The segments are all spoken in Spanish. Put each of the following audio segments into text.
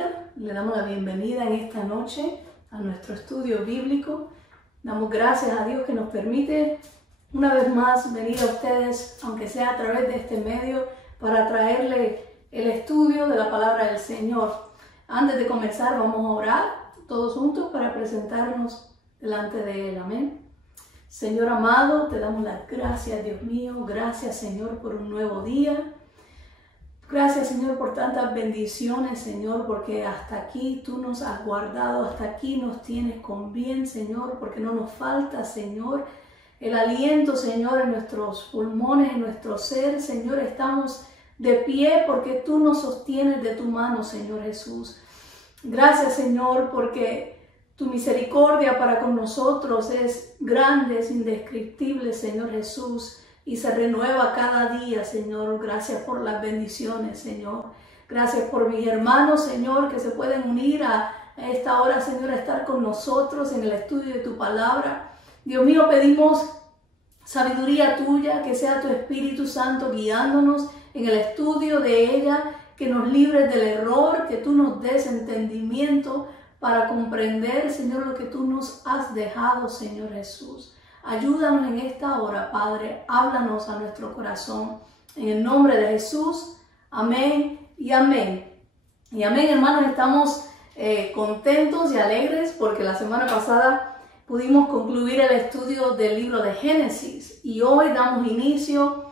bendiga. Le damos la bienvenida en esta noche a nuestro estudio bíblico. Damos gracias a Dios que nos permite una vez más venir a ustedes, aunque sea a través de este medio, para traerle el estudio de la palabra del Señor. Antes de comenzar vamos a orar todos juntos para presentarnos delante de Él. Amén. Señor amado, te damos las gracias, Dios mío. Gracias, Señor, por un nuevo día. Gracias, Señor, por tantas bendiciones, Señor, porque hasta aquí tú nos has guardado, hasta aquí nos tienes con bien, Señor, porque no nos falta, Señor, el aliento, Señor, en nuestros pulmones, en nuestro ser, Señor. Estamos de pie porque tú nos sostienes de tu mano, Señor Jesús. Gracias, Señor, porque tu misericordia para con nosotros es grande, es indescriptible, Señor Jesús, y se renueva cada día, Señor. Gracias por las bendiciones, Señor. Gracias por mis hermanos, Señor, que se pueden unir a esta hora, Señor, a estar con nosotros en el estudio de tu palabra. Dios mío, pedimos sabiduría tuya, que sea tu Espíritu Santo guiándonos en el estudio de ella, que nos libres del error, que tú nos des entendimiento para comprender, Señor, lo que tú nos has dejado, Señor Jesús. Ayúdanos en esta hora, Padre. Háblanos a nuestro corazón. En el nombre de Jesús. Amén y amén. Y amén, hermanos. Estamos contentos y alegres porque la semana pasada pudimos concluir el estudio del libro de Génesis. Y hoy damos inicio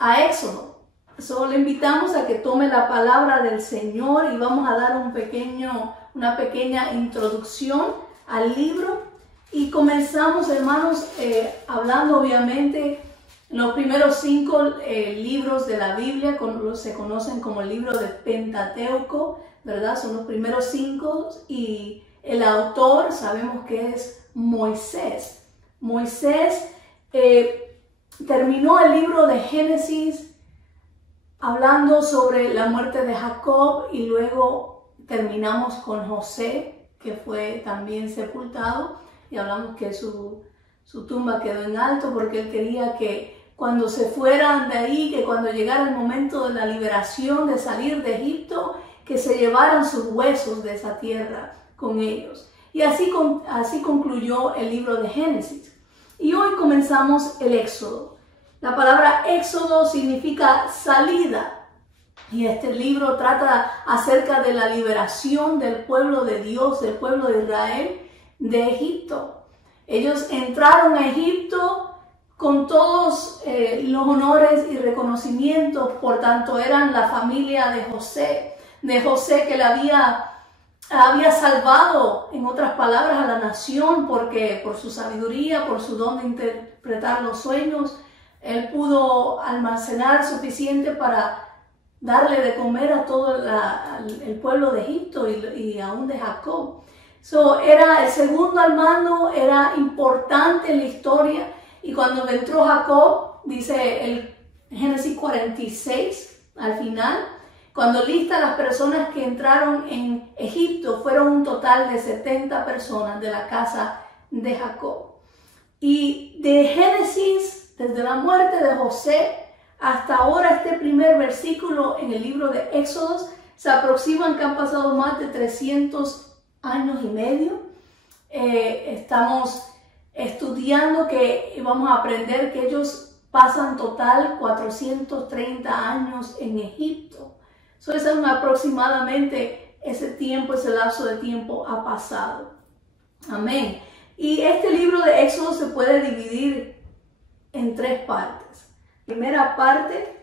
a Éxodo. Solo le invitamos a que tome la palabra del Señor y vamos a dar una pequeña introducción al libro. Y comenzamos, hermanos, hablando obviamente los primeros 5 libros de la Biblia, se conocen como el libro de Pentateuco, ¿verdad? Son los primeros 5 y el autor sabemos que es Moisés. Moisés terminó el libro de Génesis hablando sobre la muerte de Jacob y luego terminamos con José, que fue también sepultado. Y hablamos que su tumba quedó en alto porque él quería que cuando se fueran de ahí, que cuando llegara el momento de la liberación, de salir de Egipto, que se llevaran sus huesos de esa tierra con ellos. Y así concluyó el libro de Génesis. Y hoy comenzamos el Éxodo. La palabra Éxodo significa salida. Y este libro trata acerca de la liberación del pueblo de Dios, del pueblo de Israel, de Egipto. Ellos entraron a Egipto con todos los honores y reconocimientos, por tanto eran la familia de José que le había salvado, en otras palabras, a la nación, porque por su sabiduría, por su don de interpretar los sueños, él pudo almacenar suficiente para darle de comer a todo el pueblo de Egipto y aún de Jacob. Era el segundo al mando, era importante en la historia. Y cuando entró Jacob, dice el Génesis 46, al final, cuando lista las personas que entraron en Egipto, fueron un total de 70 personas de la casa de Jacob. Y de Génesis, desde la muerte de José hasta ahora, este primer versículo en el libro de Éxodos, se aproximan que han pasado más de 300 años y medio. Estamos estudiando que vamos a aprender que ellos pasan total 430 años en Egipto. Eso es aproximadamente ese tiempo, ese lapso de tiempo ha pasado. Amén. Y este libro de Éxodo se puede dividir en 3 partes. La primera parte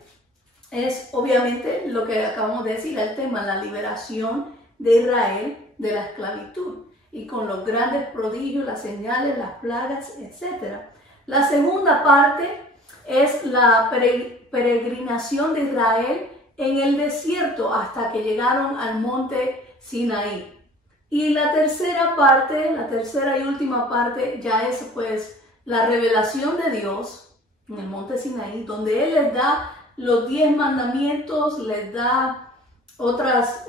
es obviamente lo que acabamos de decir, el tema, la liberación de Israel de la esclavitud y con los grandes prodigios, las señales, las plagas, etc. La segunda parte es la peregrinación de Israel en el desierto hasta que llegaron al monte Sinaí. Y la tercera parte, la tercera y última parte, ya es pues la revelación de Dios en el monte Sinaí, donde Él les da los 10 mandamientos, les da otras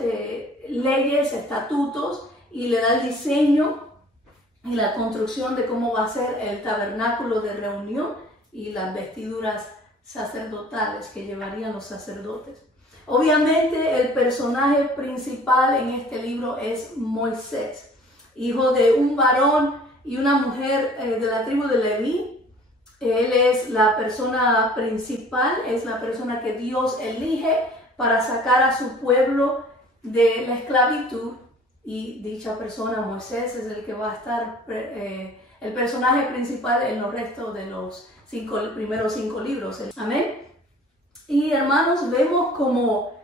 leyes, estatutos, y le da el diseño y la construcción de cómo va a ser el tabernáculo de reunión y las vestiduras sacerdotales que llevarían los sacerdotes. Obviamente el personaje principal en este libro es Moisés, hijo de un varón y una mujer de la tribu de Leví. Él es la persona principal, es la persona que Dios elige para sacar a su pueblo de la esclavitud, y dicha persona, Moisés, es el que va a estar el personaje principal en los restos de los primeros 5 libros. Amén. Y hermanos, vemos como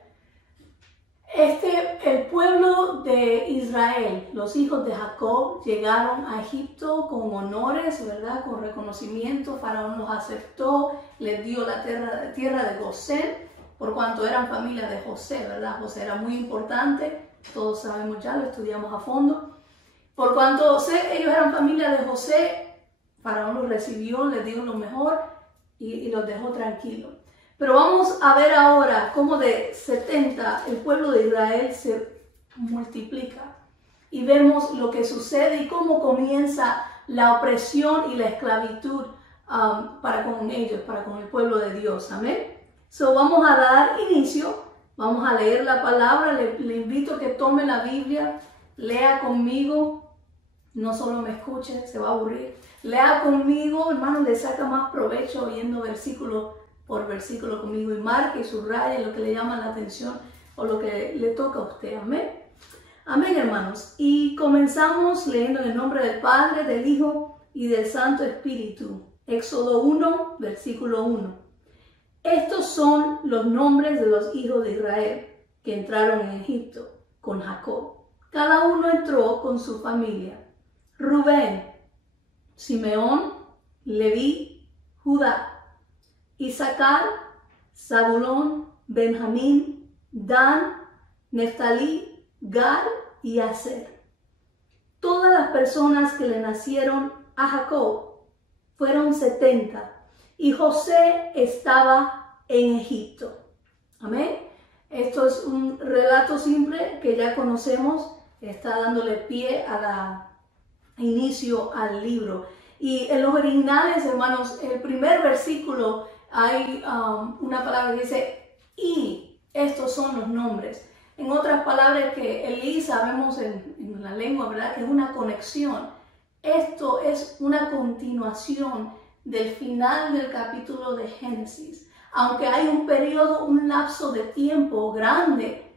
el pueblo de Israel, los hijos de Jacob, llegaron a Egipto con honores, ¿verdad? Con reconocimiento. Faraón los aceptó, les dio la tierra de Gosén, por cuanto eran familia de José, ¿verdad? José era muy importante, todos sabemos ya, lo estudiamos a fondo. Por cuanto ellos eran familia de José, Faraón los recibió, les dio lo mejor y los dejó tranquilos. Pero vamos a ver ahora cómo de 70 el pueblo de Israel se multiplica. Y vemos lo que sucede y cómo comienza la opresión y la esclavitud para con ellos, para con el pueblo de Dios. Amén. So, vamos a dar inicio, vamos a leer la palabra. Le invito a que tome la Biblia, lea conmigo, no solo me escuche, se va a aburrir. Lea conmigo, hermano, le saca más provecho oyendo versículo por versículo conmigo, y marque y subraye lo que le llama la atención o lo que le toca a usted. Amén. Amén, hermanos. Y comenzamos leyendo en el nombre del Padre, del Hijo y del Santo Espíritu. Éxodo 1, versículo 1. Estos son los nombres de los hijos de Israel que entraron en Egipto con Jacob. Cada uno entró con su familia. Rubén, Simeón, Leví, Judá, Isaacar, Zabulón, Benjamín, Dan, Neftalí, Gad y Aser. Todas las personas que le nacieron a Jacob fueron 70, y José estaba en Egipto. Amén. Esto es un relato simple que ya conocemos, que está dándole pie a inicio al libro. Y en los originales, hermanos, el primer versículo hay una palabra que dice, y estos son los nombres. En otras palabras, que Elisa, vemos en la lengua, ¿verdad? Que es una conexión. Esto es una continuación del final del capítulo de Génesis. Aunque hay un periodo, un lapso de tiempo grande,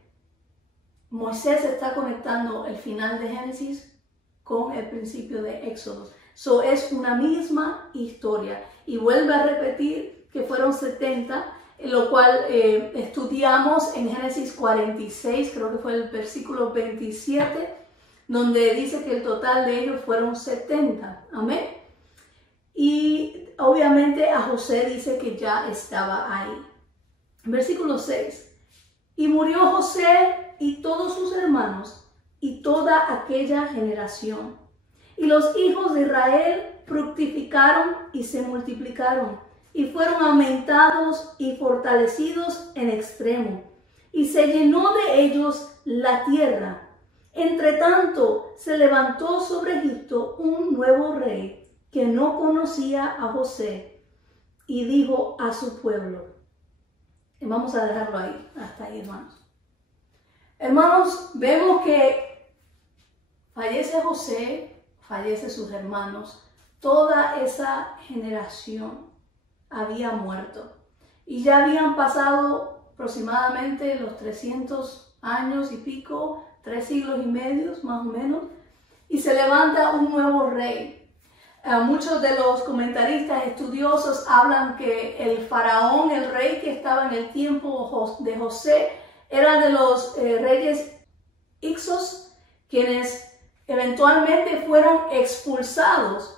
Moisés está conectando el final de Génesis con el principio de Éxodo. So, es una misma historia. Y vuelve a repetir que fueron 70, lo cual estudiamos en Génesis 46, creo que fue el versículo 27, donde dice que el total de ellos fueron 70. Amén. Y obviamente a José dice que ya estaba ahí. Versículo 6. Y murió José y todos sus hermanos y toda aquella generación. Y los hijos de Israel fructificaron y se multiplicaron, y fueron aumentados y fortalecidos en extremo, y se llenó de ellos la tierra. Entre tanto, se levantó sobre Egipto un nuevo rey que no conocía a José, y dijo a su pueblo. Y vamos a dejarlo ahí, hasta ahí, hermanos. Hermanos, vemos que fallece José, fallece sus hermanos, toda esa generación había muerto y ya habían pasado aproximadamente los 300 años y pico, 3 siglos y medio más o menos, y se levanta un nuevo rey. Muchos de los comentaristas estudiosos hablan que el faraón, el rey que estaba en el tiempo de José, era de los reyes Ixos, quienes eventualmente fueron expulsados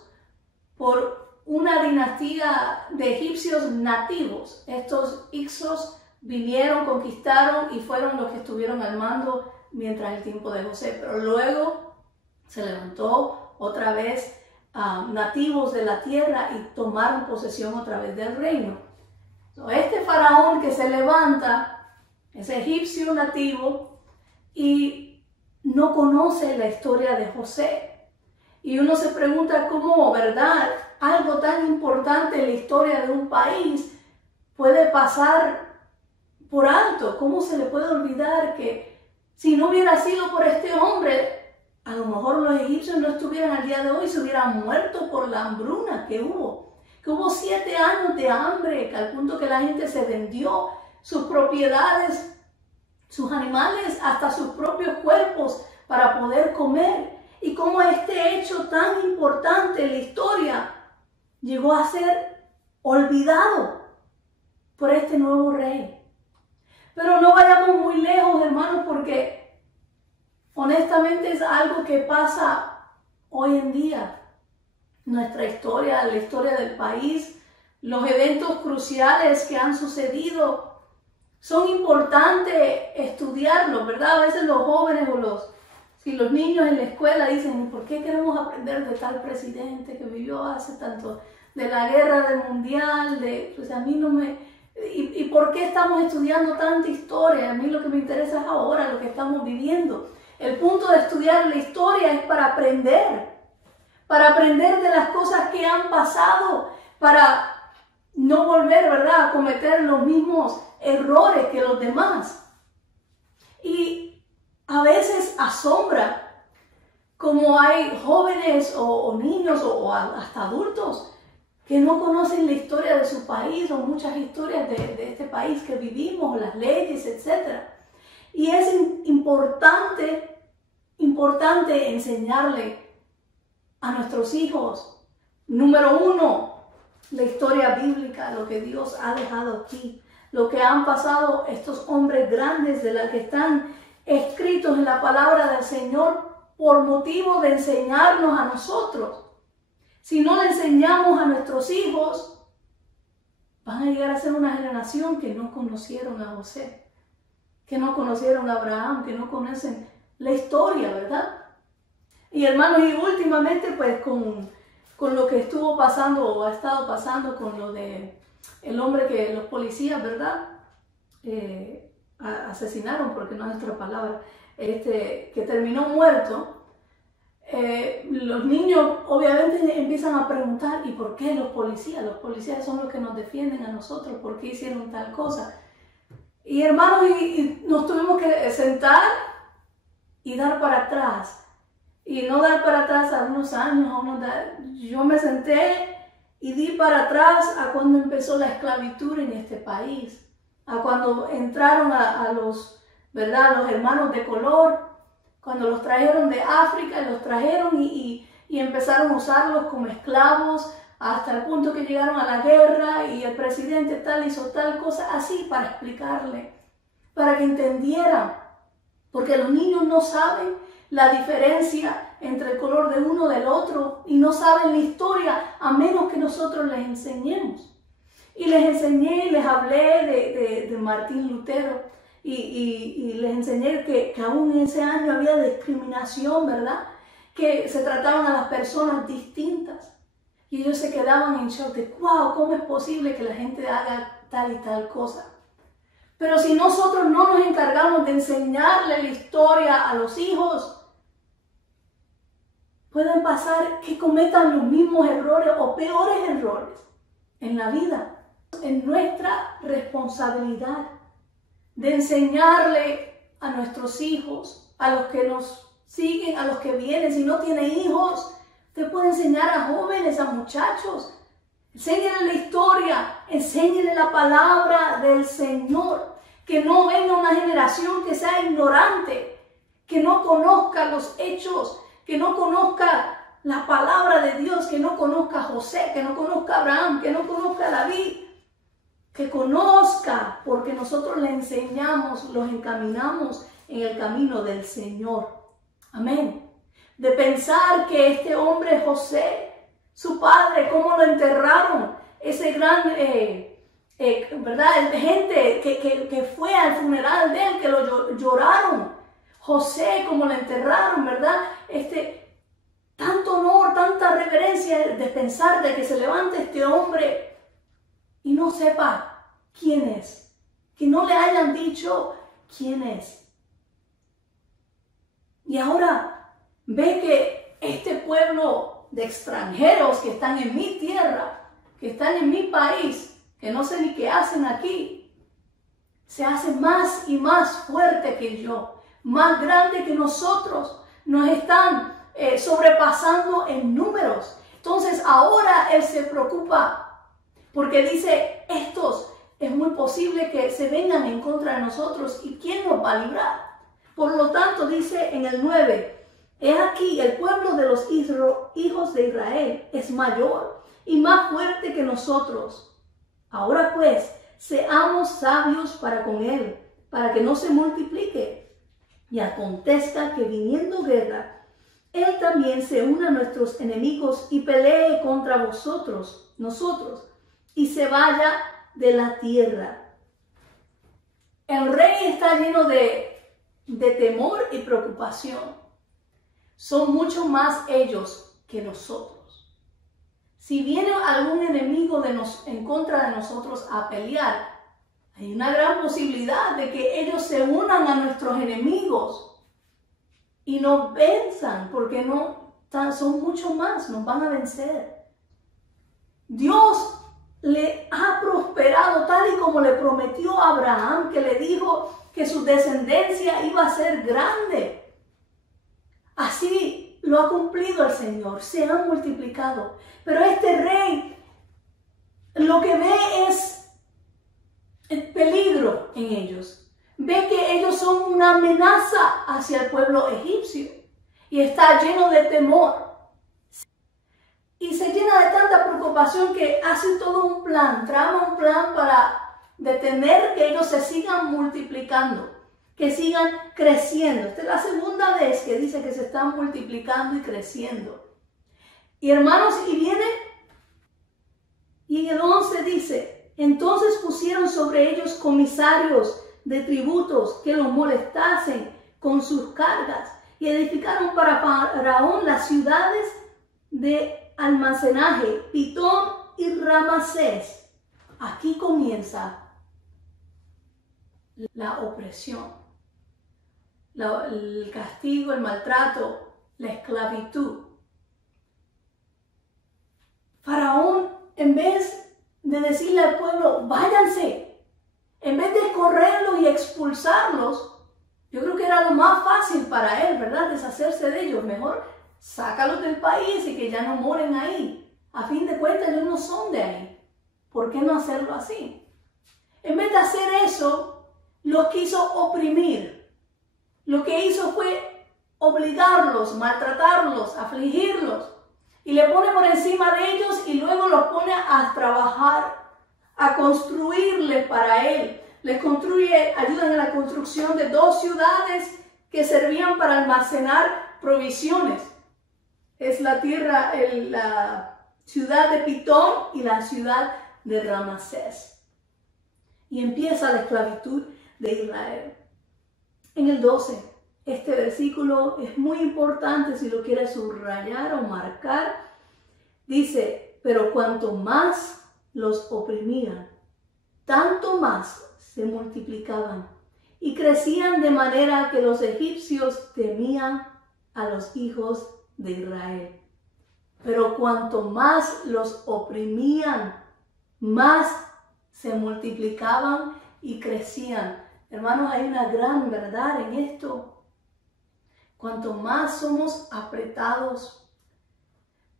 por una dinastía de egipcios nativos. Estos Ixos vinieron, conquistaron y fueron los que estuvieron al mando mientras el tiempo de José. Pero luego se levantó otra vez nativos de la tierra y tomaron posesión otra vez del reino. Este faraón que se levanta es egipcio nativo y no conoce la historia de José. Y uno se pregunta cómo, ¿verdad?, algo tan importante en la historia de un país puede pasar por alto. ¿Cómo se le puede olvidar que si no hubiera sido por este hombre, a lo mejor los egipcios no estuvieran al día de hoy, se hubieran muerto por la hambruna que hubo 7 años de hambre, al punto que la gente se vendió sus propiedades, sus animales, hasta sus propios cuerpos para poder comer. Y cómo este hecho tan importante en la historia llegó a ser olvidado por este nuevo rey. Pero no vayamos muy lejos, hermanos, porque honestamente es algo que pasa hoy en día. Nuestra historia, la historia del país, los eventos cruciales que han sucedido, son importantes estudiarlos, ¿verdad? A veces los jóvenes o los niños en la escuela dicen, ¿por qué queremos aprender de tal presidente que vivió hace tanto, de la guerra del mundial, pues a mí no me... ¿Y por qué estamos estudiando tanta historia? A mí lo que me interesa es ahora, lo que estamos viviendo. El punto de estudiar la historia es para aprender de las cosas que han pasado, para no volver, ¿verdad?, a cometer los mismos errores que los demás. Y a veces asombra como hay jóvenes o niños o hasta adultos que no conocen la historia de su país o muchas historias de este país que vivimos, las leyes, etc. Y es importante enseñarle a nuestros hijos, número 1, la historia bíblica, lo que Dios ha dejado aquí, lo que han pasado estos hombres grandes de los que están escritos en la palabra del Señor por motivo de enseñarnos a nosotros. Si no le enseñamos a nuestros hijos, van a llegar a ser una generación que no conocieron a José, que no conocieron a Abraham, que no conocen la historia, ¿verdad? Y hermanos, y últimamente pues con lo que estuvo pasando o ha estado pasando con lo de el hombre que los policías, ¿verdad?, asesinaron, porque no es otra palabra, que terminó muerto. Los niños obviamente empiezan a preguntar, ¿y por qué los policías? Los policías son los que nos defienden a nosotros, ¿por qué hicieron tal cosa? Y hermanos, y nos tuvimos que sentar y dar para atrás. Y no dar para atrás a unos años, yo me senté y di para atrás a cuando empezó la esclavitud en este país, a cuando entraron a los hermanos de color, cuando los trajeron de África, los trajeron y empezaron a usarlos como esclavos hasta el punto que llegaron a la guerra y el presidente tal hizo tal cosa, así para explicarle, para que entendieran, porque los niños no saben la diferencia entre el color de uno del otro y no saben la historia a menos que nosotros les enseñemos. Y les enseñé y les hablé de Martín Lutero y les enseñé que aún en ese año había discriminación, ¿verdad? Que se trataban a las personas distintas. Y ellos se quedaban en shock de, wow, ¿cómo es posible que la gente haga tal y tal cosa? Pero si nosotros no nos encargamos de enseñarle la historia a los hijos, pueden pasar que cometan los mismos errores o peores errores en la vida. Es nuestra responsabilidad de enseñarle a nuestros hijos, a los que nos siguen, a los que vienen. Si no tiene hijos, usted puede enseñar a jóvenes, a muchachos. Enséñenle la historia, enséñenle la palabra del Señor. Que no venga una generación que sea ignorante, que no conozca los hechos, que no conozca la palabra de Dios, que no conozca a José, que no conozca a Abraham, que no conozca a David, que conozca, porque nosotros le enseñamos, los encaminamos en el camino del Señor. Amén. De pensar que este hombre José, su padre, cómo lo enterraron, ese gran, ¿verdad? Gente que fue al funeral de él, que lo lloraron. José, como lo enterraron, ¿verdad? Tanto honor, tanta reverencia de pensar de que se levante este hombre y no sepa quién es, que no le hayan dicho quién es. Y ahora ve que este pueblo de extranjeros que están en mi tierra, que están en mi país, que no sé ni qué hacen aquí, se hace más y más fuerte que yo, más grande que nosotros. Nos están sobrepasando en números. Entonces ahora Él se preocupa porque dice, estos es muy posible que se vengan en contra de nosotros y ¿quién nos va a librar? Por lo tanto dice en el 9, he aquí el pueblo de los hijos de Israel es mayor y más fuerte que nosotros. Ahora pues, seamos sabios para con él, para que no se multiplique. Y acontezca que viniendo guerra, él también se una a nuestros enemigos y pelee contra nosotros, y se vaya de la tierra. El rey está lleno de temor y preocupación. Son mucho más ellos que nosotros. Si viene algún enemigo en contra de nosotros a pelear, hay una gran posibilidad de que ellos se unan a nuestros enemigos y nos venzan, porque son mucho más, nos van a vencer. Dios le ha prosperado tal y como le prometió a Abraham, que le dijo que su descendencia iba a ser grande. Así lo ha cumplido el Señor, se han multiplicado. Pero este rey lo que ve es el peligro en ellos. Ve que ellos son una amenaza hacia el pueblo egipcio y está lleno de temor. Y se llena de tanta preocupación que hace todo un plan, trama un plan para detener que ellos se sigan multiplicando, que sigan creciendo. Esta es la segunda vez que dice que se están multiplicando y creciendo. Y hermanos, y viene, y en el 11 dice, entonces pusieron sobre ellos comisarios de tributos que los molestasen con sus cargas y edificaron para Faraón las ciudades de almacenaje, Pitón y Ramasés. Aquí comienza la opresión, el castigo, el maltrato, la esclavitud. Faraón, en vez de decirle al pueblo, váyanse, en vez de correrlos y expulsarlos, yo creo que era lo más fácil para él, ¿verdad? Deshacerse de ellos. Mejor sácalos del país y que ya no moren ahí. A fin de cuentas, ellos no son de ahí. ¿Por qué no hacerlo así? En vez de hacer eso, los quiso oprimir. Lo que hizo fue obligarlos, maltratarlos, afligirlos. Y le pone por encima de ellos y luego los pone a trabajar, a construirles para él. Les construye, ayudan en la construcción de 2 ciudades que servían para almacenar provisiones. Es la ciudad de Pitón y la ciudad de Ramasés. Y empieza la esclavitud de Israel. En el 12, este versículo es muy importante si lo quieres subrayar o marcar. Dice, pero cuanto más los oprimían, tanto más se multiplicaban y crecían de manera que los egipcios temían a los hijos de Israel. Pero cuanto más los oprimían, más se multiplicaban y crecían. Hermanos, hay una gran verdad en esto. Cuanto más somos apretados,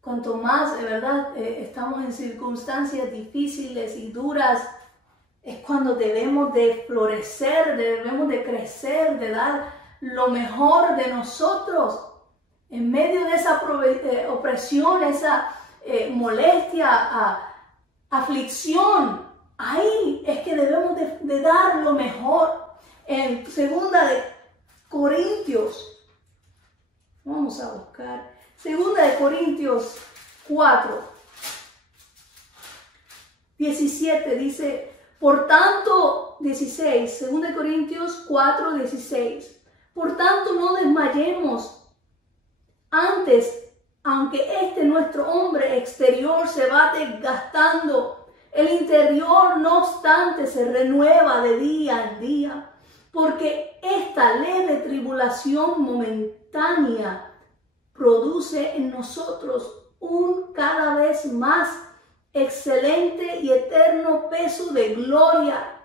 cuanto más de verdad estamos en circunstancias difíciles y duras, es cuando debemos de florecer, debemos de crecer, de dar lo mejor de nosotros. En medio de esa opresión, esa molestia, aflicción, ahí es que debemos de dar lo mejor. En 2 de Corintios, vamos a buscar, 2 de Corintios 4, 17 dice, por tanto, 16, 2 de Corintios 4, 16, por tanto no desmayemos. Antes, aunque nuestro hombre exterior se va desgastando, el interior no obstante se renueva de día en día, porque esta leve tribulación momentánea produce en nosotros un cada vez más excelente y eterno peso de gloria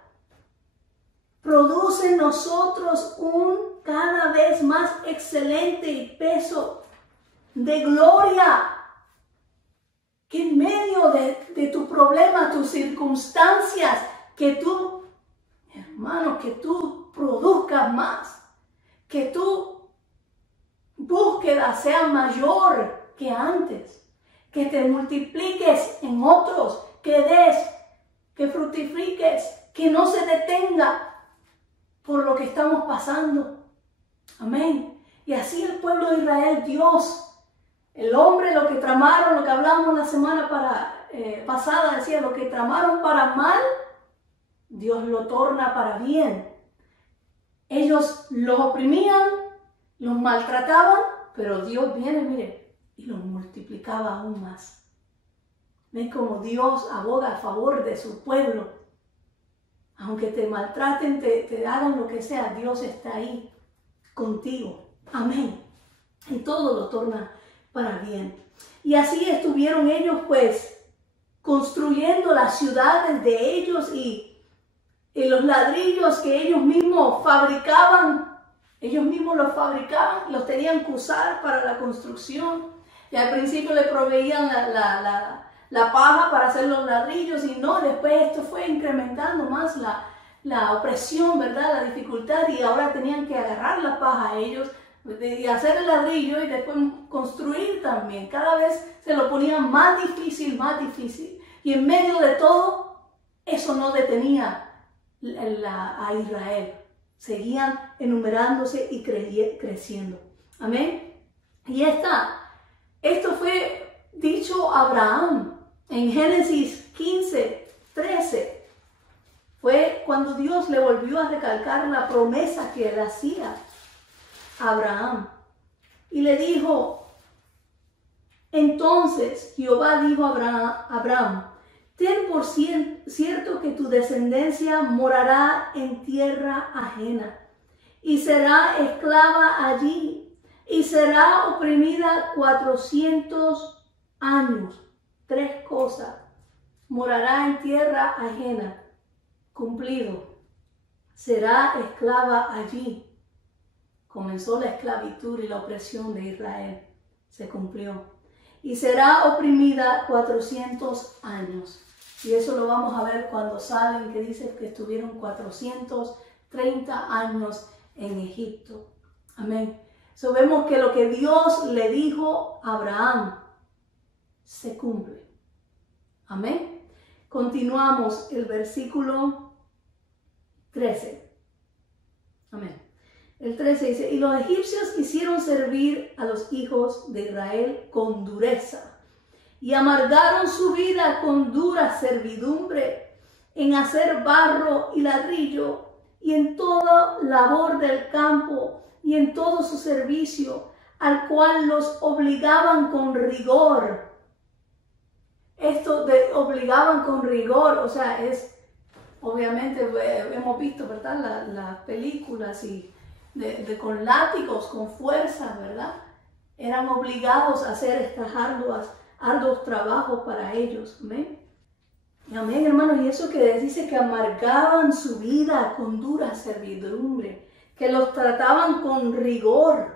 produce en nosotros un cada vez más excelente peso de gloria, que en medio de tu problema, tus circunstancias, que tú, hermano, que tú produzcas más, que tu búsqueda sea mayor que antes, que te multipliques en otros, que des, que fructifiques, que no se detenga por lo que estamos pasando. Amén. Y así el pueblo de Israel, Dios, el hombre, lo que tramaron, lo que hablamos la semana pasada, decía, lo que tramaron para mal, Dios lo torna para bien. Ellos los oprimían, los maltrataban, pero Dios viene, mire, y los multiplicaba aún más. ¿Ven cómo Dios aboga a favor de su pueblo? Aunque te maltraten, te hagan lo que sea, Dios está ahí contigo. Amén. Y todo lo torna para bien. Y así estuvieron ellos pues construyendo las ciudades de ellos y los ladrillos que ellos mismos fabricaban, los tenían que usar para la construcción. Y al principio le proveían la paja para hacer los ladrillos y no, después esto fue incrementando más la opresión, ¿verdad? La dificultad, y ahora tenían que agarrar la paja a ellos y hacer el ladrillo y después construir también. Cada vez se lo ponían más difícil, y en medio de todo, eso no detenía a Israel. Seguían enumerándose y creciendo. Amén. Y esto fue dicho a Abraham en Génesis 15:13. Fue cuando Dios le volvió a recalcar la promesa que él hacía a Abraham. Y le dijo, entonces Jehová dijo a Abraham, ten por cierto que tu descendencia morará en tierra ajena y será esclava allí y será oprimida 400 años. 3 cosas. Morará en tierra ajena. Cumplido. Será esclava allí. Comenzó la esclavitud y la opresión de Israel. Se cumplió. Y será oprimida 400 años. Y eso lo vamos a ver cuando salen, que dice que estuvieron 430 años en Egipto. Amén. So vemos que lo que Dios le dijo a Abraham se cumple. Amén. Continuamos el versículo 13. Amén. El 13 dice, y los egipcios quisieron servir a los hijos de Israel con dureza y amargaron su vida con dura servidumbre en hacer barro y ladrillo y en toda labor del campo y en todo su servicio, al cual los obligaban con rigor. Esto de obligaban con rigor, o sea, es, obviamente hemos visto, ¿verdad? Las películas y con látigos, con fuerza, ¿verdad? Eran obligados a hacer estas arduos trabajos para ellos. Amén. Amén, hermanos. Y eso que dice que amargaban su vida con dura servidumbre, que los trataban con rigor.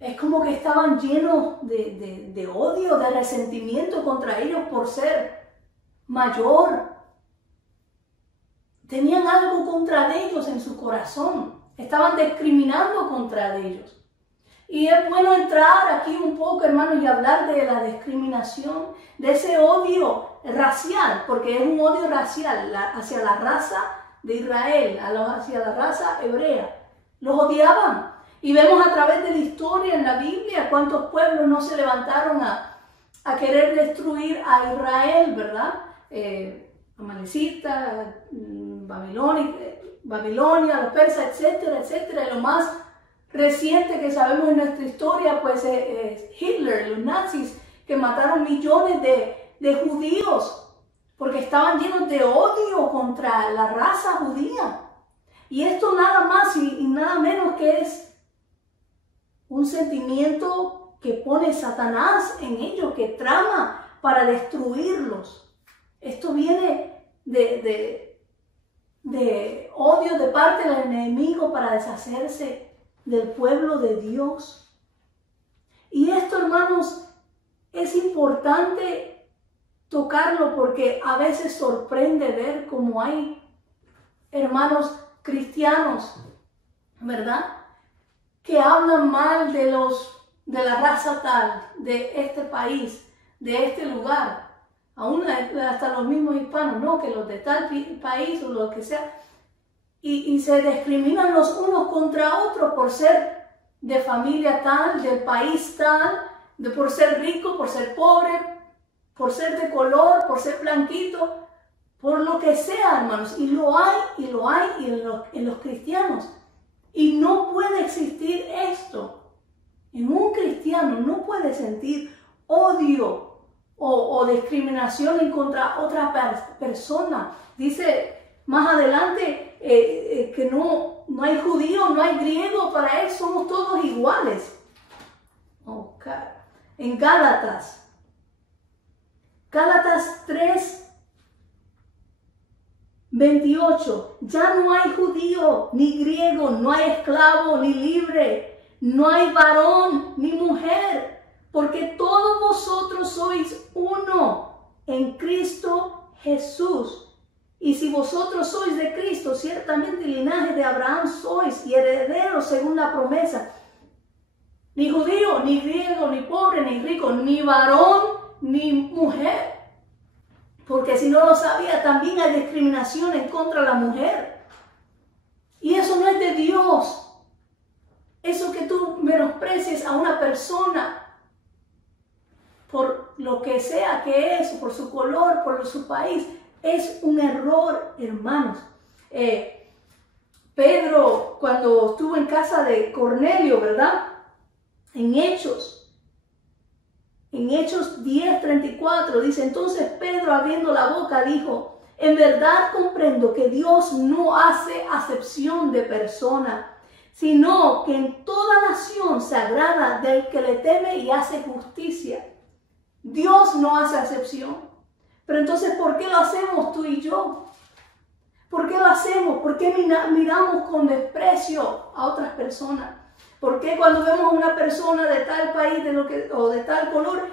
Es como que estaban llenos de odio, de resentimiento contra ellos por ser mayor. Tenían algo contra ellos en su corazón. Estaban discriminando contra ellos. Y es bueno entrar aquí un poco, hermanos, y hablar de la discriminación, de ese odio racial, porque es un odio racial hacia la raza de Israel, hacia la raza hebrea. Los odiaban. Y vemos a través de la historia en la Biblia cuántos pueblos no se levantaron a querer destruir a Israel, ¿verdad? Amalecita, Babilonia, los persas, etcétera, etcétera. Y lo más reciente que sabemos en nuestra historia, pues es Hitler, los nazis, que mataron millones de judíos porque estaban llenos de odio contra la raza judía. Y esto nada más y nada menos que es un sentimiento que pone Satanás en ellos, que trama para destruirlos. Esto viene de de odio de parte del enemigo para deshacerse del pueblo de Dios. Y esto, hermanos, es importante tocarlo porque a veces sorprende ver cómo hay hermanos cristianos, ¿verdad?, que hablan mal de la raza tal, de este país, de este lugar, aún hasta los mismos hispanos, no, que los de tal país o lo que sea, y se discriminan los unos contra otros por ser de familia tal, del país tal, por ser rico, por ser pobre, por ser de color, por ser blanquito, por lo que sea, hermanos, y lo hay en los cristianos. Y no puede existir esto. En un cristiano no puede sentir odio o discriminación en contra otra persona. Dice más adelante que no hay judío, no hay griego, para él somos todos iguales. Okay. En Gálatas 3:28, ya no hay judío ni griego, no hay esclavo ni libre, no hay varón ni mujer, porque todos vosotros sois uno en Cristo Jesús. Y si vosotros sois de Cristo, ciertamente linaje de Abraham sois y herederos según la promesa. Ni judío, ni griego, ni pobre, ni rico, ni varón, ni mujer. Porque si no lo sabía, también hay discriminación en contra de la mujer. Y eso no es de Dios. Eso que tú menosprecies a una persona por lo que sea que es, por su color, por su país, es un error, hermanos. Pedro, cuando estuvo en casa de Cornelio, ¿verdad? En Hechos 10:34 dice, entonces Pedro abriendo la boca dijo, en verdad comprendo que Dios no hace acepción de persona, sino que en toda nación se agrada del que le teme y hace justicia. Dios no hace acepción. Pero entonces, ¿por qué lo hacemos tú y yo? ¿Por qué lo hacemos? ¿Por qué miramos con desprecio a otras personas? ¿Por qué cuando vemos a una persona de tal país o de tal color,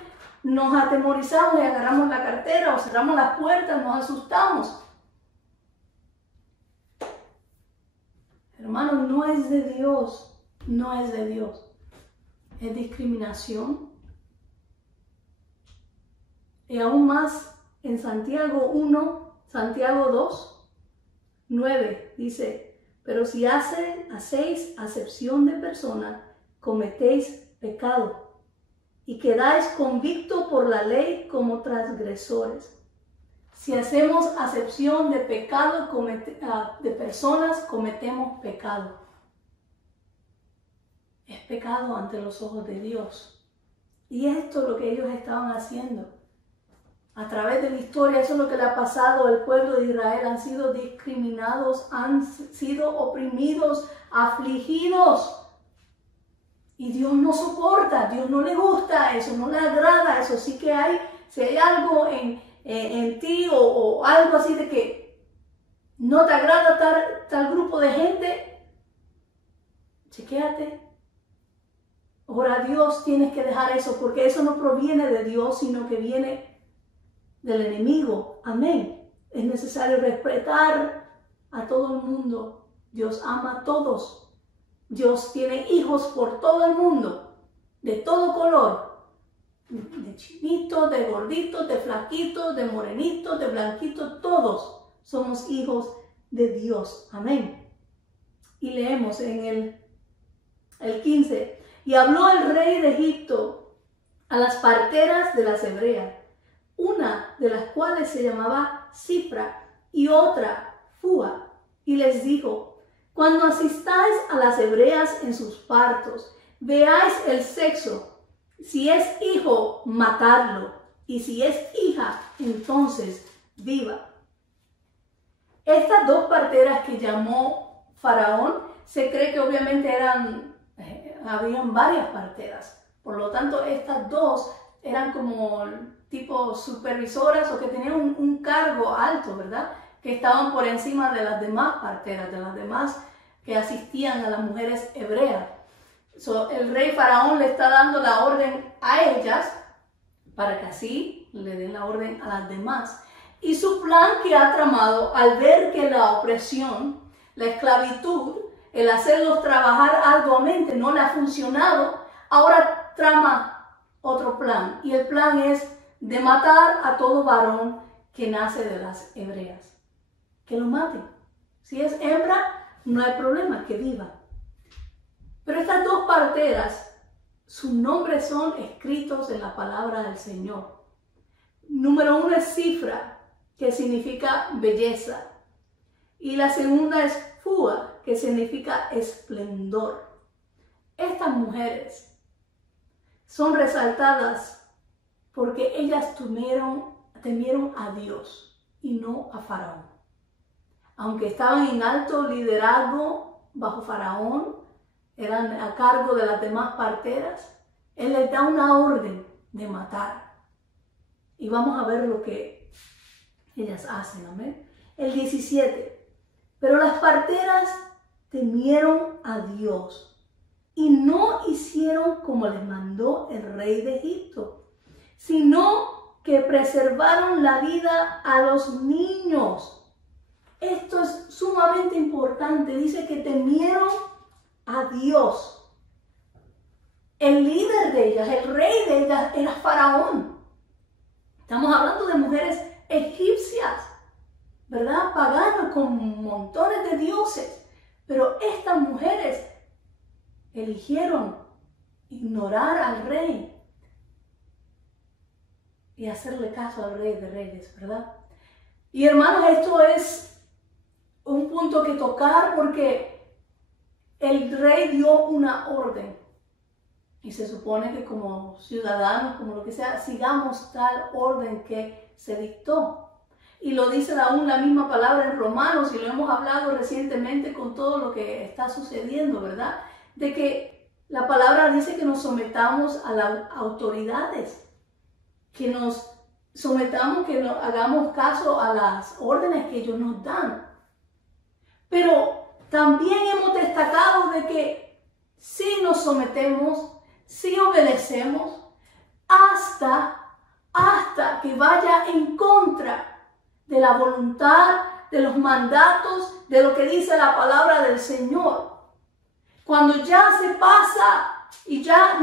nos atemorizamos y agarramos la cartera o cerramos las puertas, nos asustamos? Hermano, no es de Dios, no es de Dios. Es discriminación. Y aún más en Santiago 2:9 dice, pero si hacéis acepción de persona, cometéis pecado y quedáis convictos por la ley como transgresores. Si hacemos acepción de pecado de personas, cometemos pecado. Es pecado ante los ojos de Dios. Y esto es lo que ellos estaban haciendo. A través de la historia, eso es lo que le ha pasado al pueblo de Israel. Han sido discriminados, han sido oprimidos, afligidos. Y Dios no soporta, Dios no le gusta eso, no le agrada eso. Sí que si hay algo en ti o algo así de que no te agrada tal grupo de gente, chequéate. Ora a Dios, tienes que dejar eso, porque eso no proviene de Dios, sino que viene del enemigo. Amén. Es necesario respetar a todo el mundo. Dios ama a todos. Dios tiene hijos por todo el mundo, de todo color, de chinitos, de gorditos, de flaquitos, de morenitos, de blanquitos, todos somos hijos de Dios. Amén. Y leemos en el 15, y habló el rey de Egipto a las parteras de las hebreas, una de las cuales se llamaba Cifra y otra Fua, y les dijo, cuando asistáis a las hebreas en sus partos, veáis el sexo, si es hijo, matadlo, y si es hija, entonces viva. Estas dos parteras que llamó Faraón, se cree que obviamente habían varias parteras, por lo tanto estas dos eran como tipo supervisoras o que tenían un cargo alto, ¿verdad? que estaban por encima de las demás parteras, de las demás que asistían a las mujeres hebreas. El rey Faraón le está dando la orden a ellas para que así le den la orden a las demás. Y su plan que ha tramado, al ver que la opresión, la esclavitud, el hacerlos trabajar arduamente no le ha funcionado, ahora trama otro plan. Y el plan es de matar a todo varón que nace de las hebreas. Que lo maten. Si es hembra, no hay problema, que viva. Pero estas dos parteras, sus nombres son escritos en la palabra del Señor. Número 1 es Cifra, que significa belleza. Y la segunda es Fúa, que significa esplendor. Estas mujeres son resaltadas porque ellas temieron a Dios y no a Faraón. Aunque estaban en alto liderazgo bajo Faraón, eran a cargo de las demás parteras, él les da una orden de matar. Y vamos a ver lo que ellas hacen, amén. El 17. Pero las parteras temieron a Dios y no hicieron como les mandó el rey de Egipto, sino que preservaron la vida a los niños. Esto es sumamente importante. Dice que temieron a Dios. El líder de ellas, el rey de ellas era Faraón. Estamos hablando de mujeres egipcias, ¿verdad? Paganas con montones de dioses. Pero estas mujeres eligieron ignorar al rey y hacerle caso al rey de reyes, ¿verdad? Y hermanos, esto es un punto que tocar porque el rey dio una orden. Y se supone que como ciudadanos, como lo que sea, sigamos tal orden que se dictó. Y lo dice aún la misma palabra en Romanos, y lo hemos hablado recientemente con todo lo que está sucediendo, ¿verdad? De que la palabra dice que nos sometamos a las autoridades, que nos sometamos, que hagamos caso a las órdenes que ellos nos dan. Pero también hemos destacado de que si nos sometemos, si obedecemos, hasta que vaya en contra de la voluntad, de los mandatos, de lo que dice la palabra del Señor. Cuando ya se pasa y ya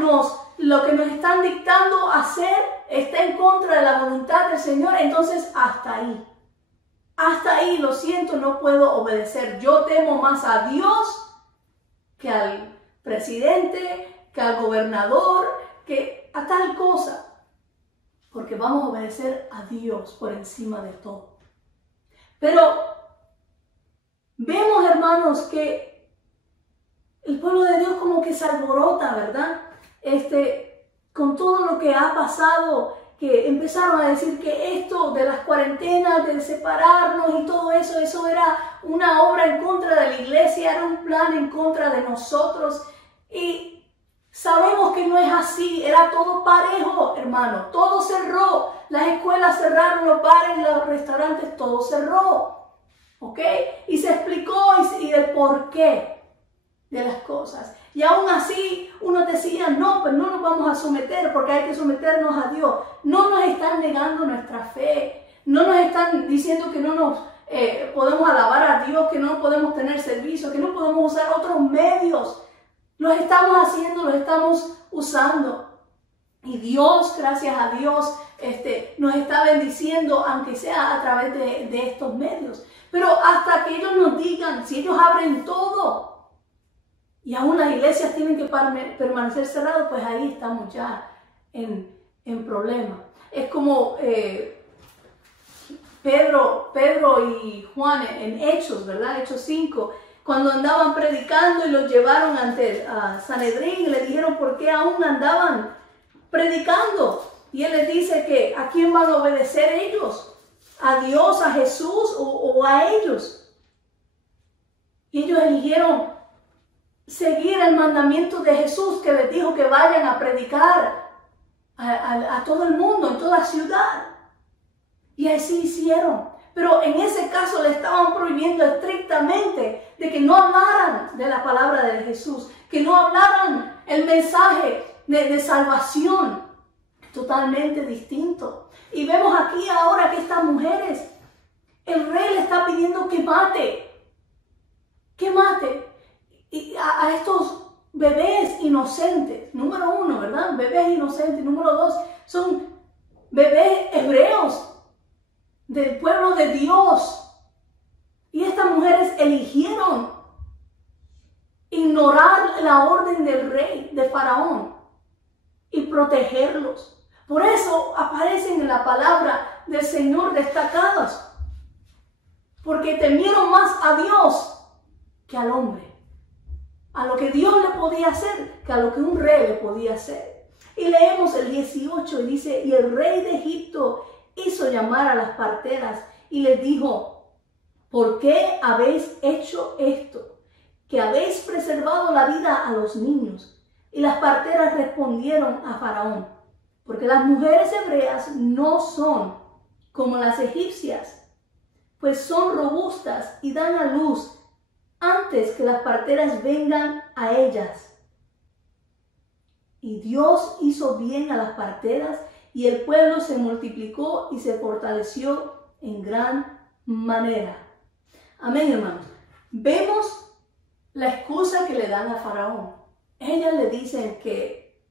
lo que nos están dictando hacer está en contra de la voluntad del Señor, entonces hasta ahí. Hasta ahí, lo siento, no puedo obedecer. Yo temo más a Dios que al presidente, que al gobernador, que a tal cosa. Porque vamos a obedecer a Dios por encima de todo. Pero vemos, hermanos, que el pueblo de Dios como que se alborota, ¿verdad? Con todo lo que ha pasado, que empezaron a decir que esto de las cuarentenas, de separarnos y todo eso, eso era una obra en contra de la iglesia, era un plan en contra de nosotros. Y sabemos que no es así, era todo parejo, hermano, todo cerró, las escuelas cerraron, los bares, los restaurantes, todo cerró, ¿ok? Y se explicó y el porqué de las cosas. Y aún así, unos decían, no, pues no nos vamos a someter porque hay que someternos a Dios. No nos están negando nuestra fe, no nos están diciendo que no nos podemos alabar a Dios, que no podemos tener servicio, que no podemos usar otros medios. Los estamos haciendo, los estamos usando. Y Dios, gracias a Dios, nos está bendiciendo, aunque sea a través de estos medios. Pero hasta que ellos nos digan, si ellos abren todo, y aún las iglesias tienen que permanecer cerradas, pues ahí estamos ya en problema. Es como Pedro y Juan en Hechos, ¿verdad? Hechos 5, cuando andaban predicando y los llevaron ante Sanedrín y le dijeron por qué aún andaban predicando. Y él les dice que ¿a quién van a obedecer ellos? ¿A Dios, a Jesús o a ellos? Y ellos eligieron seguir el mandamiento de Jesús, que les dijo que vayan a predicar a todo el mundo, en toda ciudad. Y así hicieron. Pero en ese caso le estaban prohibiendo estrictamente de que no hablaran de la palabra de Jesús, que no hablaran el mensaje de salvación, totalmente distinto. Y vemos aquí ahora que estas mujeres, el rey le está pidiendo que mate a estos bebés inocentes. Número uno, ¿verdad? Bebés inocentes. Número dos, son bebés hebreos del pueblo de Dios. Y estas mujeres eligieron ignorar la orden del rey, de Faraón, y protegerlos. Por eso aparecen en la palabra del Señor destacados, porque temieron más a Dios que al hombre, a lo que Dios le podía hacer, que a lo que un rey le podía hacer. Y leemos el 18 y dice, y el rey de Egipto hizo llamar a las parteras y les dijo, ¿por qué habéis hecho esto? Que habéis preservado la vida a los niños. Y las parteras respondieron a Faraón, porque las mujeres hebreas no son como las egipcias, pues son robustas y dan a luz antes que las parteras vengan a ellas. Y Dios hizo bien a las parteras, y el pueblo se multiplicó y se fortaleció en gran manera. Amén, hermanos. Vemos la excusa que le dan a Faraón. Ellas le dicen que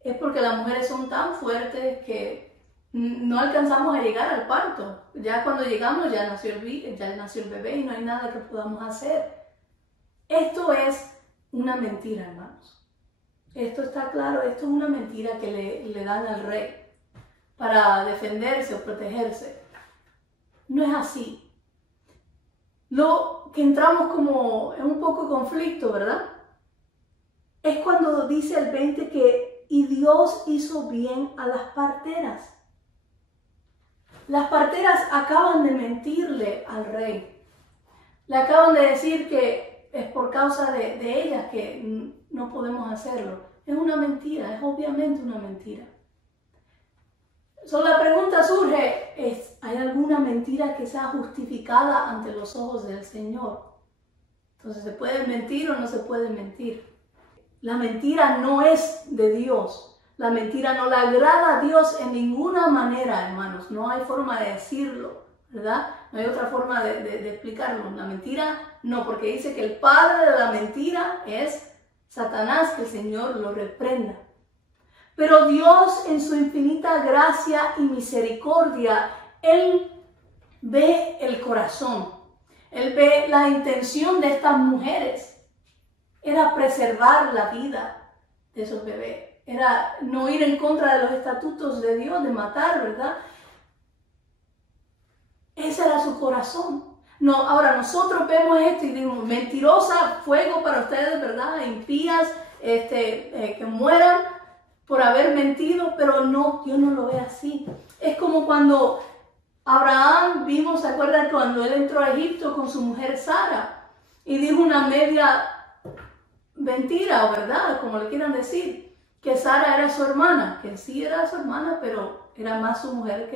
es porque las mujeres son tan fuertes que no alcanzamos a llegar al parto. Ya cuando llegamos ya nació el bebé y no hay nada que podamos hacer. Esto es una mentira, hermanos. Esto está claro, esto es una mentira que le dan al rey para defenderse o protegerse. No es así. Lo que entramos como en un poco de conflicto, ¿verdad? Es cuando dice el 20 que y Dios hizo bien a las parteras. Las parteras acaban de mentirle al rey. Le acaban de decir que es por causa de ellas que no podemos hacerlo. Es una mentira, es obviamente una mentira. La pregunta surge, ¿hay alguna mentira que sea justificada ante los ojos del Señor? Entonces, ¿se puede mentir o no se puede mentir? La mentira no es de Dios. La mentira no le agrada a Dios en ninguna manera, hermanos. No hay forma de decirlo, ¿verdad? No hay otra forma de explicarlo. La mentira no, porque dice que el padre de la mentira es Satanás, que el Señor lo reprenda. Pero Dios, en su infinita gracia y misericordia, Él ve el corazón. Él ve la intención de estas mujeres. Era preservar la vida de esos bebés. Era no ir en contra de los estatutos de Dios, de matar, ¿verdad? Ese era su corazón. No, ahora nosotros vemos esto y decimos, mentirosa, fuego para ustedes, ¿verdad? Impías, que mueran por haber mentido, pero no, Dios no lo ve así. Es como cuando Abraham vimos, ¿se acuerdan? Cuando él entró a Egipto con su mujer Sara y dijo una media mentira, ¿verdad? Como le quieran decir, que Sara era su hermana, que sí era su hermana, pero era más su mujer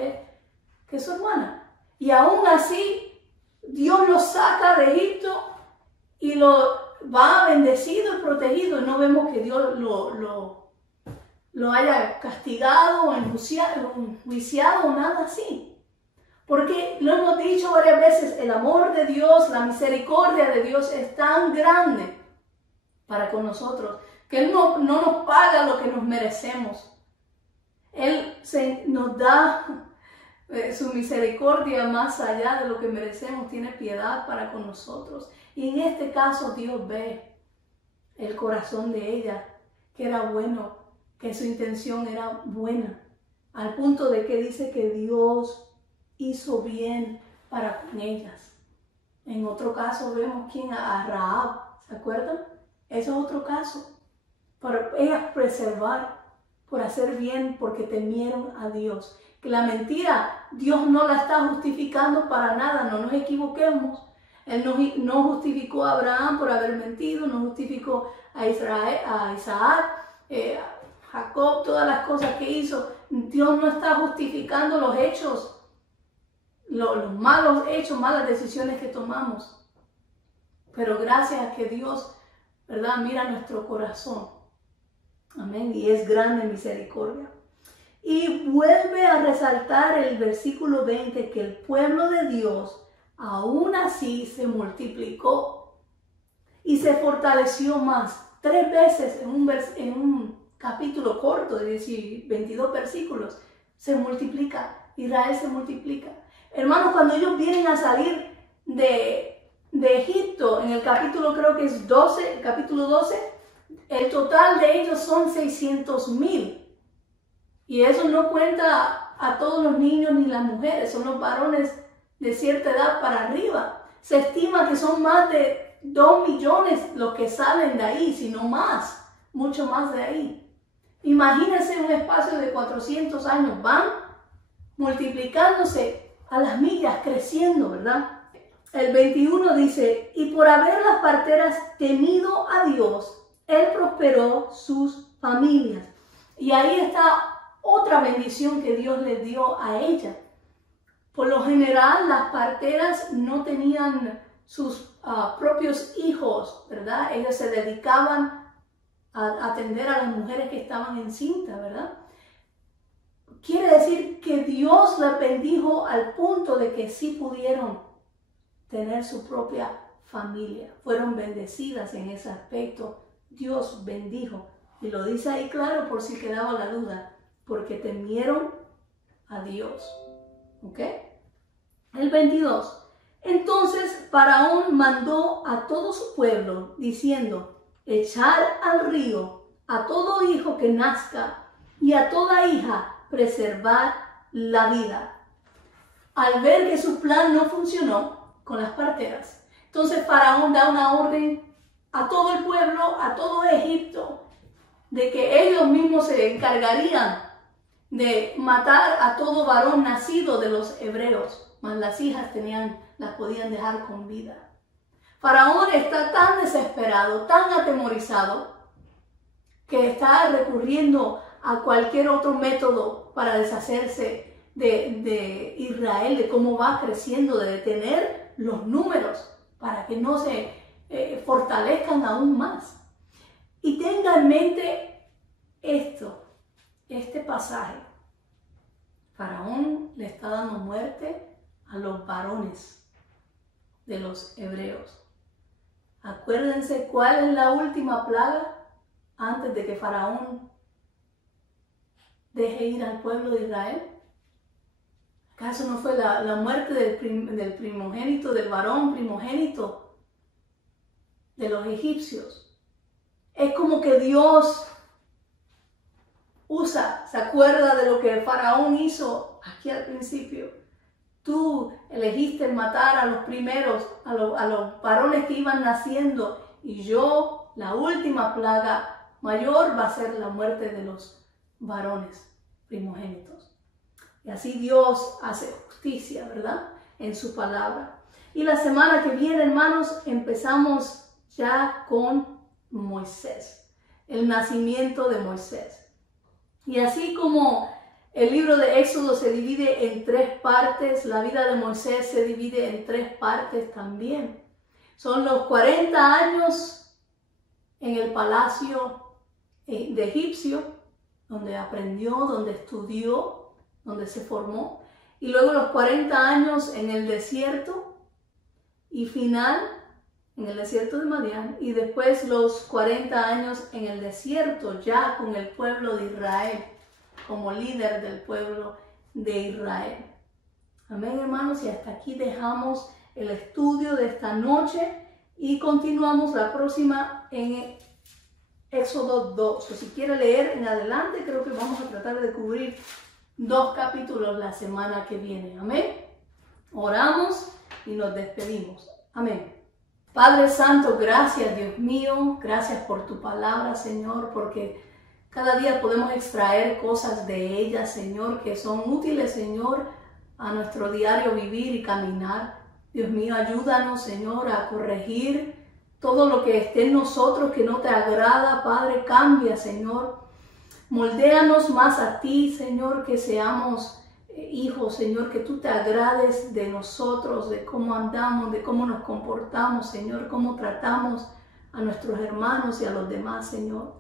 que su hermana. Y aún así, Dios lo saca de Egipto y lo va bendecido y protegido. No vemos que Dios lo haya castigado o enjuiciado o nada así. Porque lo hemos dicho varias veces, el amor de Dios, la misericordia de Dios es tan grande para con nosotros, que Él no nos paga lo que nos merecemos. Él nos da su misericordia más allá de lo que merecemos, tiene piedad para con nosotros. Y en este caso Dios ve el corazón de ella, que era bueno, que su intención era buena, al punto de que dice que Dios hizo bien para con ellas. En otro caso vemos a Rahab, ¿se acuerdan? Ese es otro caso. Para ellas preservar, por hacer bien, porque temieron a Dios. Que la mentira, Dios no la está justificando para nada, no nos equivoquemos. Él no justificó a Abraham por haber mentido, no justificó a Isaac, Jacob, todas las cosas que hizo. Dios no está justificando los hechos los malos hechos, malas decisiones que tomamos. Pero gracias a que Dios, ¿verdad?, mira nuestro corazón. Amén. Y es grande misericordia. Y vuelve a resaltar el versículo 20 que el pueblo de Dios aún así se multiplicó y se fortaleció más. 3 veces en un capítulo corto de 22 versículos se multiplica. Israel se multiplica. Hermanos, cuando ellos vienen a salir de Egipto, en el capítulo creo que es 12, el capítulo 12, el total de ellos son 600,000. Y eso no cuenta a todos los niños ni las mujeres, son los varones de cierta edad para arriba. Se estima que son más de 2 millones los que salen de ahí, sino más, mucho más de ahí. Imagínense un espacio de 400 años, van multiplicándose a las millas, creciendo, ¿verdad? El 21 dice, y por haber las parteras temido a Dios, Él prosperó sus familias. Y ahí está otra bendición que Dios les dio a ella. Por lo general, las parteras no tenían sus propios hijos, ¿verdad? Ellas se dedicaban a atender a las mujeres que estaban encintas, ¿verdad? Quiere decir que Dios las bendijo al punto de que sí pudieron tener su propia familia. Fueron bendecidas en ese aspecto. Dios bendijo. Y lo dice ahí claro por si quedaba la duda. Porque temieron a Dios. ¿Ok? El 22. Entonces Faraón mandó a todo su pueblo diciendo, echar al río a todo hijo que nazca y a toda hija preservar la vida. Al ver que su plan no funcionó con las parteras, entonces Faraón da una orden a todo el pueblo, a todo Egipto, de que ellos mismos se encargarían de matar a todo varón nacido de los hebreos, mas las hijas las podían dejar con vida. Faraón está tan desesperado, tan atemorizado, que está recurriendo a cualquier otro método para deshacerse de Israel, de cómo va creciendo, de detener los números para que no se fortalezcan aún más. Y tenga en mente este pasaje. Faraón le está dando muerte a los varones de los hebreos. Acuérdense cuál es la última plaga antes de que Faraón deje ir al pueblo de Israel. ¿Acaso no fue la muerte del primogénito, del varón primogénito de los egipcios? Es como que Dios se acuerda de lo que Faraón hizo aquí al principio. Tú elegiste matar a los primeros, a los varones que iban naciendo, y yo, la última plaga mayor va a ser la muerte de los varones primogénitos. Y así Dios hace justicia, ¿verdad?, en su palabra. Y la semana que viene, hermanos, empezamos ya con Moisés, el nacimiento de Moisés. Y así como el libro de Éxodo se divide en 3 partes, la vida de Moisés se divide en 3 partes también. Son los 40 años en el palacio de egipcio, donde aprendió, donde estudió, donde se formó. Y luego los 40 años en el desierto y final en el desierto de Madián. Y después los 40 años en el desierto ya con el pueblo de Israel, como líder del pueblo de Israel. Amén, hermanos, y hasta aquí dejamos el estudio de esta noche y continuamos la próxima en Éxodo 2. O si quiere leer en adelante, creo que vamos a tratar de cubrir 2 capítulos la semana que viene. Amén. Oramos y nos despedimos. Amén. Padre Santo, gracias, Dios mío, gracias por tu palabra, Señor, porque cada día podemos extraer cosas de ella, Señor, que son útiles, Señor, a nuestro diario vivir y caminar. Dios mío, ayúdanos, Señor, a corregir todo lo que esté en nosotros que no te agrada. Padre, cambia, Señor. Moldéanos más a ti, Señor, que seamos hijos, Señor, que tú te agrades de nosotros, de cómo andamos, de cómo nos comportamos, Señor, cómo tratamos a nuestros hermanos y a los demás, Señor.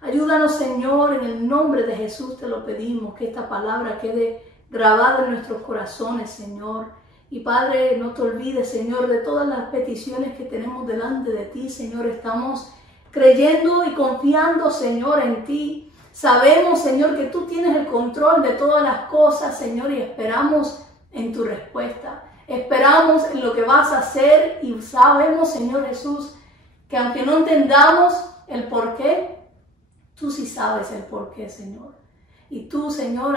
Ayúdanos, Señor, en el nombre de Jesús te lo pedimos, que esta palabra quede grabada en nuestros corazones, Señor. Y Padre, no te olvides, Señor, de todas las peticiones que tenemos delante de ti, Señor. Estamos creyendo y confiando, Señor, en ti. Sabemos, Señor, que tú tienes el control de todas las cosas, Señor, y esperamos en tu respuesta. Esperamos en lo que vas a hacer y sabemos, Señor Jesús, que aunque no entendamos el por qué, tú sí sabes el por qué, Señor. Y tú, Señor,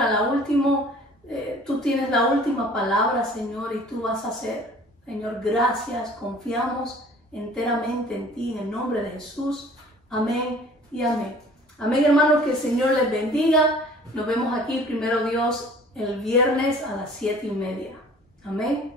tú tienes la última palabra, Señor, y tú vas a hacer. Señor, gracias, confiamos enteramente en ti, en el nombre de Jesús. Amén y amén. Amén, hermanos, que el Señor les bendiga. Nos vemos aquí, primero Dios, el viernes a las 7:30. Amén.